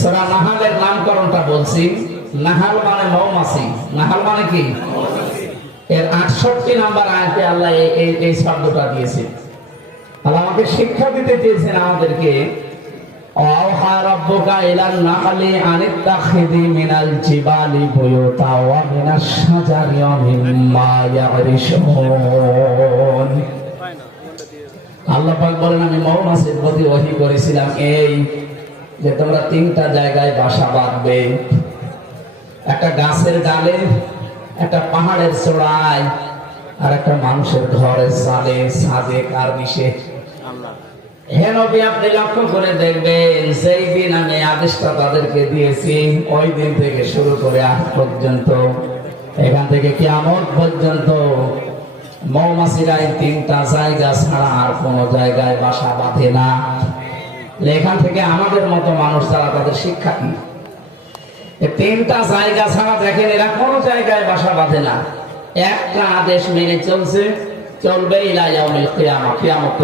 সূরা নাহালের নামকরণটা বলছি। নাহাল মানে মৌমাছি। নাহাল মানে কি? এর 68 নম্বর আয়াতে আল্লাহ এই শব্দটা দিয়েছে। আল্লাহ আমাকে শিক্ষা দিতে চেয়েছেন আমাদেরকে, ওয়া রাব্বুকা ইলান নাহলি আনিত্তাখিযি মিনাল জিবালি বুয়ুতা ওয়া মিনাশ শাজারি ওয়া মিম্মা ইয়ারিশুন। আল্লাহ পাক বলেন, আমি মৌমাছির প্রতি ওহী করেছিলাম এই যে তোমরা 3টা জায়গায় বাসা বাঁধবে, একটা গাছের ডালে, একটা পাহাড়ের চূড়ায়, আর একটা মানুষের ঘরের চালে, ছাদে, কার্নিশে। হে নবী, আপনি লক্ষ্য করে দেখবেন, সেই দিন আমি আদেশটা তাদেরকে দিয়েছি, ওই দিন থেকে শুরু করে আজ পর্যন্ত, এখান থেকে কিয়ামত পর্যন্ত মৌমাছিরা এই 3টা জায়গা ছাড়া আর কোনো জায়গায় বাসা বাঁধে না। এখান থেকে আমাদের মতো মানুষ যারা, তাদের শিক্ষা কি? 3টা জায়গা ছাড়া দেখেন এরা কোনো জায়গায় বাসা বাঁধে না। একটা আদেশ মেনে চলছে, চলবে ইলা ইয়াউমিল কিয়ামা, কিয়ামত।